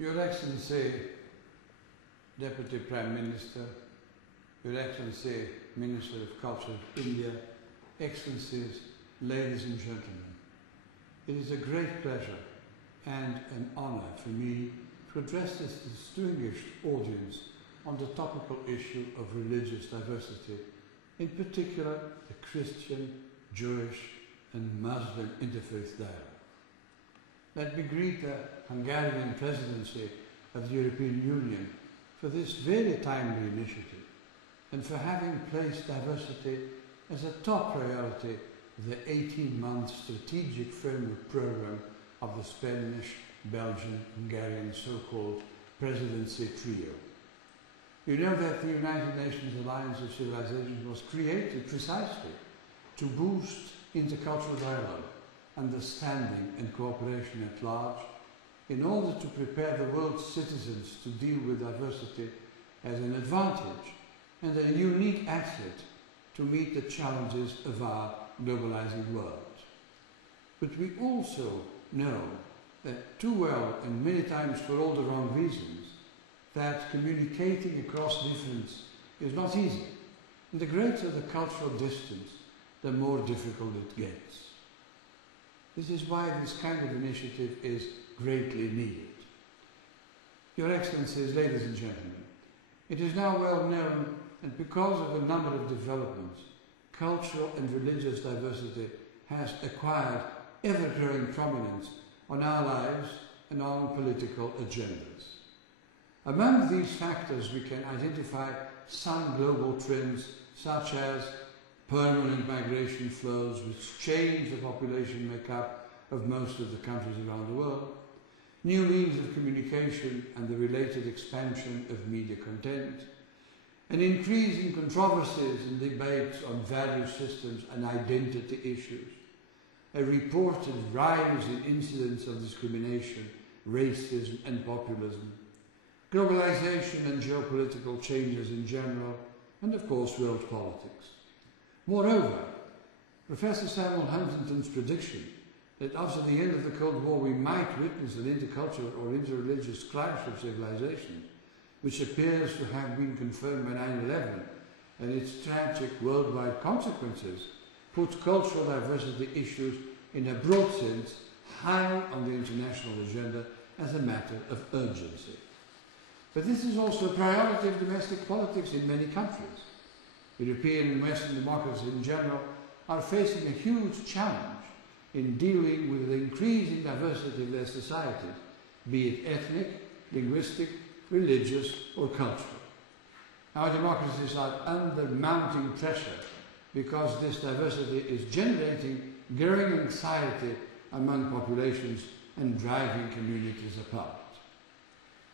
Your Excellency, Deputy Prime Minister, Your Excellency, Minister of Culture of India, Excellencies, ladies and gentlemen, it is a great pleasure and an honour for me to address this distinguished audience on the topical issue of religious diversity, in particular the Christian, Jewish and Muslim interfaith dialogue. Let me greet the Hungarian presidency of the European Union for this very timely initiative and for having placed diversity as a top priority of the 18-month strategic framework program of the Spanish, Belgian, Hungarian so-called presidency trio. You know that the United Nations Alliance of Civilizations was created precisely to boost intercultural dialogue, understanding and cooperation at large, in order to prepare the world's citizens to deal with diversity as an advantage and a unique asset to meet the challenges of our globalizing world. But we also know that too well, and many times for all the wrong reasons, that communicating across difference is not easy, and the greater the cultural distance, the more difficult it gets. This is why this kind of initiative is greatly needed. Your Excellencies, ladies and gentlemen, it is now well known that because of a number of developments, cultural and religious diversity has acquired ever-growing prominence on our lives and on political agendas. Among these factors we can identify some global trends such as permanent migration flows which change the population makeup of most of the countries around the world, new means of communication and the related expansion of media content, an increase in controversies and debates on value systems and identity issues, a reported rise in incidents of discrimination, racism and populism, globalization and geopolitical changes in general, and of course world politics. Moreover, Professor Samuel Huntington's prediction that after the end of the Cold War we might witness an intercultural or interreligious clash of civilizations, which appears to have been confirmed by 9/11 and its tragic worldwide consequences, put cultural diversity issues in a broad sense high on the international agenda as a matter of urgency. But this is also a priority of domestic politics in many countries. European and Western democracies in general are facing a huge challenge in dealing with the increasing diversity of their societies, be it ethnic, linguistic, religious or cultural. Our democracies are under mounting pressure because this diversity is generating growing anxiety among populations and driving communities apart.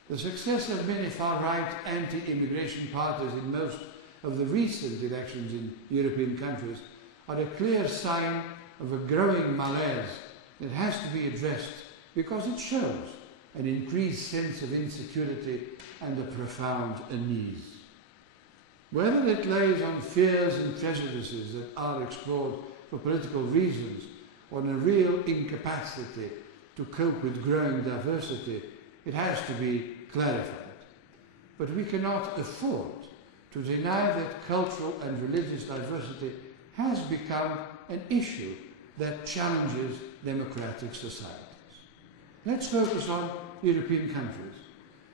The success of many far-right anti-immigration parties in most of the recent elections in European countries are a clear sign of a growing malaise that has to be addressed because it shows an increased sense of insecurity and a profound unease. Whether it lays on fears and prejudices that are explored for political reasons or on a real incapacity to cope with growing diversity, it has to be clarified. But we cannot afford to deny that cultural and religious diversity has become an issue that challenges democratic societies. Let's focus on European countries.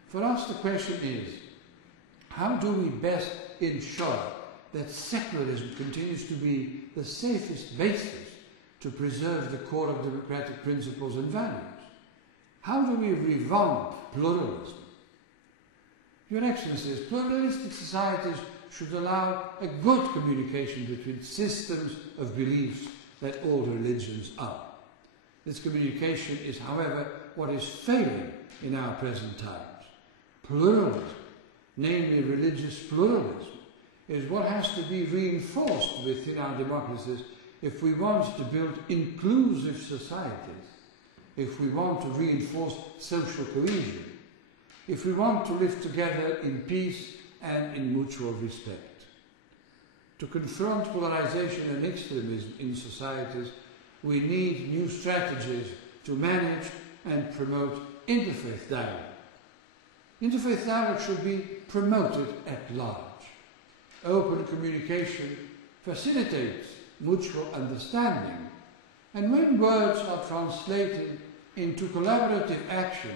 For us the question is, how do we best ensure that secularism continues to be the safest basis to preserve the core of democratic principles and values? How do we revamp pluralism? Your Excellencies, pluralistic societies should allow a good communication between systems of beliefs that all religions are. This communication is, however, what is failing in our present times. Pluralism, namely religious pluralism, is what has to be reinforced within our democracies if we want to build inclusive societies, if we want to reinforce social cohesion, if we want to live together in peace and in mutual respect. To confront polarization and extremism in societies, we need new strategies to manage and promote interfaith dialogue, Interfaith dialogue should be promoted at large. Open communication facilitates mutual understanding, and when words are translated into collaborative action,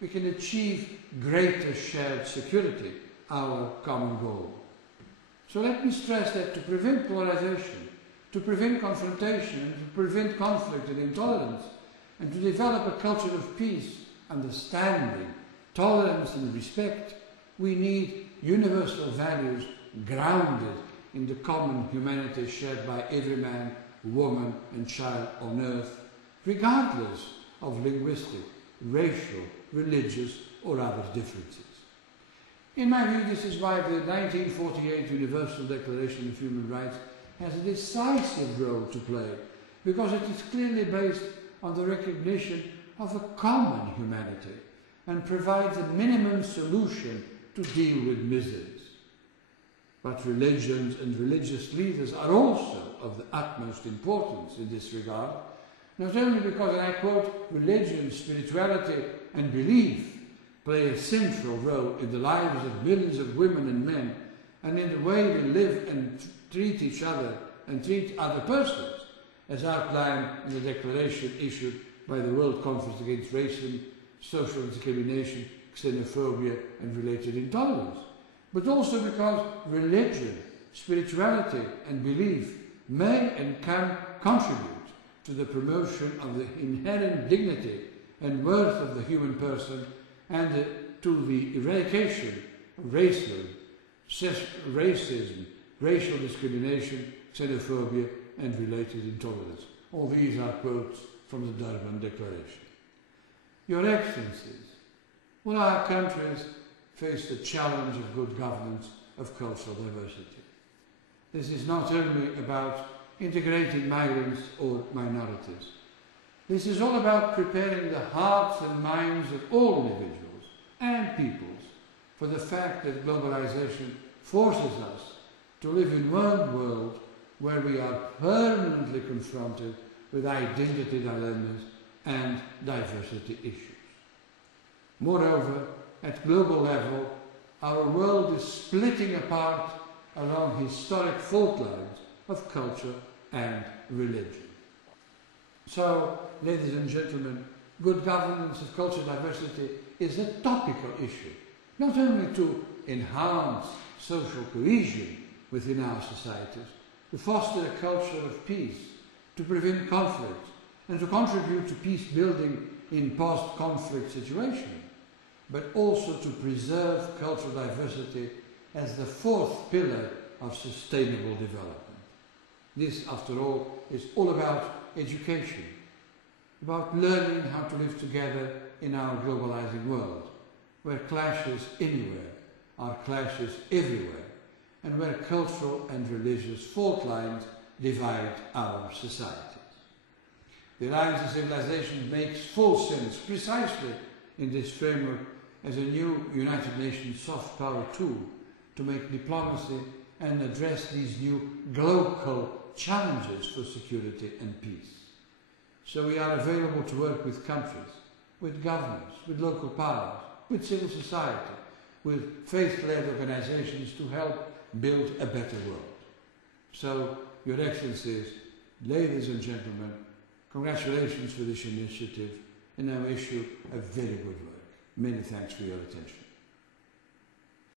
we can achieve greater shared security, our common goal. So let me stress that to prevent polarization, to prevent confrontation, and to prevent conflict and intolerance, and to develop a culture of peace, understanding, tolerance and respect, we need universal values grounded in the common humanity shared by every man, woman and child on earth, regardless of linguistic, racial, religious or other differences. In my view, this is why the 1948 Universal Declaration of Human Rights has a decisive role to play, because it is clearly based on the recognition of a common humanity and provides a minimum solution to deal with miseries. But religions and religious leaders are also of the utmost importance in this regard, not only because, and I quote, religion, spirituality and belief play a central role in the lives of millions of women and men, and in the way we live and treat each other and treat other persons, as outlined in the declaration issued by the World Conference Against Racism, Social Discrimination, Xenophobia and Related Intolerance. But also because religion, spirituality and belief may and can contribute to the promotion of the inherent dignity and worth of the human person and to the eradication of racism, racial discrimination, xenophobia and related intolerance. All these are quotes from the Durban Declaration. Your Excellencies, well, our countries face the challenge of good governance of cultural diversity. This is not only about integrating migrants or minorities. This is all about preparing the hearts and minds of all individuals and peoples for the fact that globalization forces us to live in one world where we are permanently confronted with identity dilemmas and diversity issues. Moreover, at global level, our world is splitting apart along historic fault lines of culture and religion. So, ladies and gentlemen, good governance of cultural diversity is a topical issue, not only to enhance social cohesion within our societies, to foster a culture of peace, to prevent conflict, and to contribute to peace building in post-conflict situations, but also to preserve cultural diversity as the fourth pillar of sustainable development. This, after all, is all about education, about learning how to live together in our globalizing world, where clashes anywhere are clashes everywhere, and where cultural and religious fault lines divide our societies. The Alliance of Civilization makes full sense precisely in this framework as a new United Nations soft power tool to make diplomacy and address these new global challenges for security and peace. So we are available to work with countries, with governments, with local powers, with civil society, with faith-led organizations to help build a better world. So, Your Excellencies, ladies and gentlemen, congratulations for this initiative, and I wish you a very good work. Many thanks for your attention.